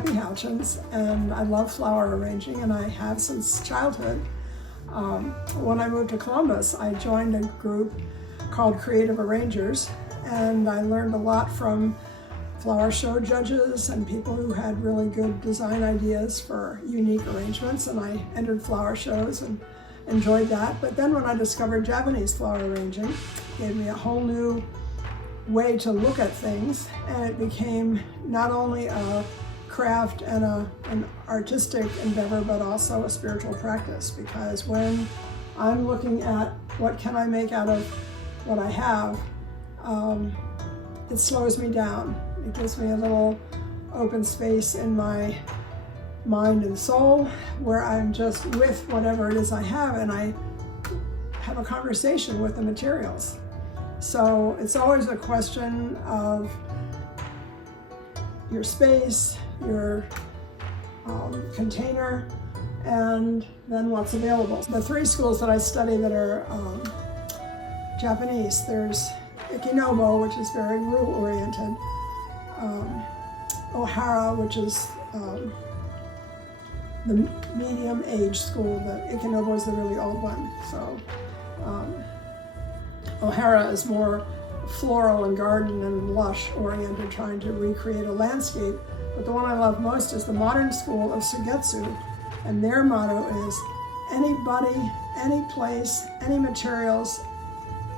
Kathie and I love flower arranging, and I have since childhood. When I moved to Columbus, I joined a group called Creative Arrangers, and I learned a lot from flower show judges and people who had really good design ideas for unique arrangements, and I entered flower shows and enjoyed that. But then when I discovered Japanese flower arranging, it gave me a whole new way to look at things, and it became not only a craft and an artistic endeavor, but also a spiritual practice, because when I'm looking at what can I make out of what I have, it slows me down. It gives me a little open space in my mind and soul where I'm just with whatever it is I have, and I have a conversation with the materials. So it's always a question of your space, your container, and then what's available. The three schools that I study that are Japanese, there's Ikebana, which is very rule-oriented, Ohara, which is the medium-age school. The Ikebana is the really old one. So Ohara is more floral and garden and lush oriented, trying to recreate a landscape. But the one I love most is the modern school of Sugetsu, and their motto is anybody, any place, any materials,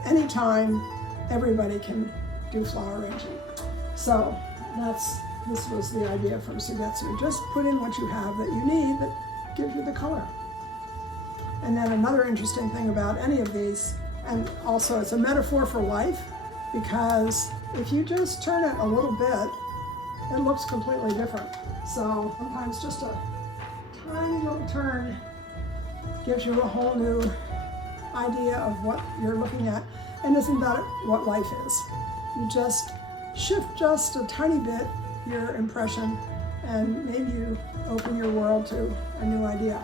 anytime, everybody can do flower arranging. So this was the idea from Sugetsu. Just put in what you have that you need that gives you the color. And then another interesting thing about any of these, and also it's a metaphor for life, because if you just turn it a little bit, it looks completely different. So sometimes just a tiny little turn gives you a whole new idea of what you're looking at. And isn't that what life is? You just shift just a tiny bit your impression, and maybe you open your world to a new idea.